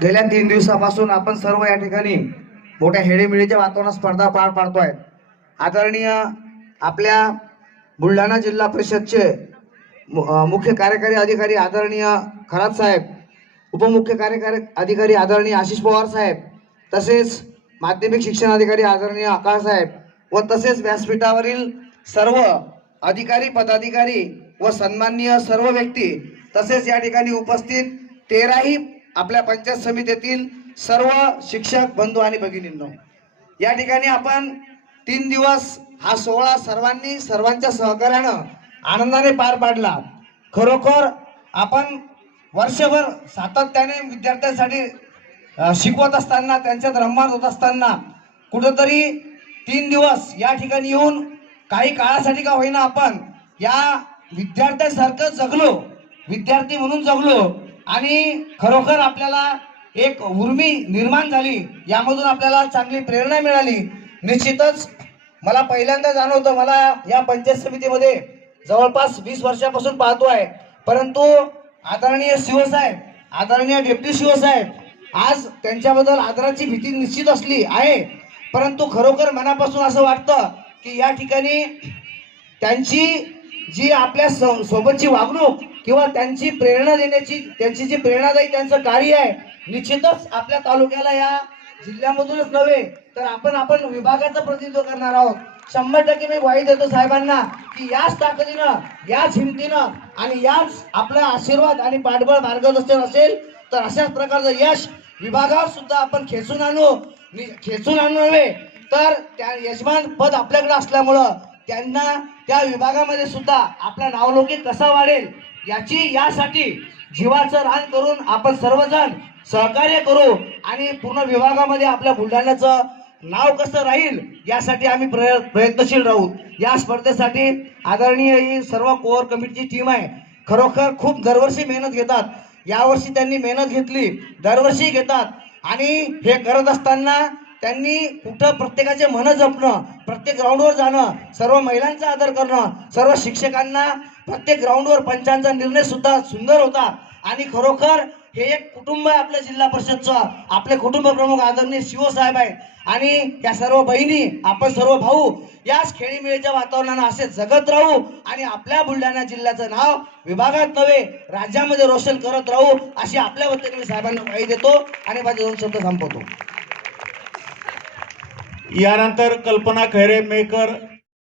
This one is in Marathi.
गेल्या 3 दिवसापासून आपण सर्व या ठिकाणी मोठ्या हेळीमेळीच्या वातावरणात स्पर्धा पार पाडतोय। आदरणीय आपल्या बुलढाणा जिल्हा परिषदचे मुख्य कार्यकारी अधिकारी आदरणीय खरात साहेब, उपमुख्य कार्यकारी अधिकारी आदरणीय आशिष पवार साहेब, तसेच माध्यमिक शिक्षण अधिकारी आदरणीय आकाश साहेब व तसेच व्यासपीठावरील सर्व अधिकारी पदाधिकारी व सन्माननीय सर्व व्यक्ती, तसेच या ठिकाणी उपस्थित 13ही आपल्या पंचायत समितीतील सर्व शिक्षक बंधू आणि भगिनींनो, या ठिकाणी आपण 3 दिवस हा सोहळा सर्वांच्या सहकार्यानं आनंदाने पार पाडला। खरोखर आपण वर्षभर सातत्याने विद्यार्थ्यांसाठी शिकवत असताना, त्यांच्यात रममाण होत असताना कुठेतरी 3 दिवस या ठिकाणी येऊन काही काळासाठी का होईना आपण या विद्यार्थ्यांसारखं जगलो, विद्यार्थी म्हणून जगलो आणि खरोखर आपल्याला एक उर्मी निर्माण झाली, यामधून आपल्याला चांगली प्रेरणा मिळाली। निश्चितच मला पहिल्यांदा जाणवतं, मला या पंचायत समितीमध्ये जवळपास 20 वर्षापासून पाहतो आहे, परंतु आदरणीय सीओ साहेब, आदरणीय डेप्युटी सीओ साहेब, आज त्यांच्याबद्दल आदराची भीती निश्चित असली आहे, परंतु खरोखर मनापासून असं वाटतं की या ठिकाणी त्यांची जी आपल्या सोबतची वागणूक किंवा त्यांची प्रेरणा देण्याची, त्यांची जी प्रेरणादायी त्यांचं कार्य आहे, निश्चितच आपल्या तालुक्याला या जिल्ह्यामधूनच नव्हे तर आपण विभागाचं प्रतिनिधित्व करणार आहोत। 100% मी ग्वाही देतो साहेबांना की याच ताकदीनं, याच हिमतीनं आणि याच आपला आशीर्वाद आणि पाठबळ मार्गदर्शन असेल तर अशाच प्रकारचं यश विभागावर सुद्धा आपण खेचून आणू नव्हे तर त्या यजमान पद आपल्याकडे असल्यामुळं त्यांना त्या विभागामध्ये सुद्धा आपला नावलौकिक कसा वाढेल यासाठी जीवाचं रान करून आपण सर्वजण सहकार्य करू आणि पूर्ण विभागामध्ये आपल्या बुलढाण्याचं नाव कसं राहील यासाठी आम्ही प्रयत्नशील राहू। या स्पर्धेसाठी आदरणीय ही सर्व कोर कमिटीची टीम आहे, खरोखर खूप दरवर्षी मेहनत घेतात। यावर्षी त्यांनी मेहनत घेतली, दरवर्षी घेतात आणि हे करत असताना त्यांनी कुठं प्रत्येकाचे मन जपणं, प्रत्येक ग्राउंडवर जाणं, सर्व महिलांचा आदर करणं, सर्व शिक्षकांना प्रत्येक ग्राउंडवर पंचांचा निर्णय सुद्धा सुंदर होता आणि खरोखर हे एक कुटुंब आहे आपल्या जिल्हा परिषदचं। आपले कुटुंब प्रमुख आदरणीय सीओ साहेब आहेत आणि या सर्व बहिणी, आपण सर्व भाऊ याच खेळीमेळीच्या वातावरणानं असे जगत राहू आणि आपल्या बुलढाणा जिल्ह्याचं नाव विभागात नव्हे राज्यामध्ये रोशन करत राहू, अशी आपल्या वतीने मी साहेबांना ग्वाही देतो आणि माझे 2 शब्द संपवतो। यानंतर कल्पना खैरे मेकर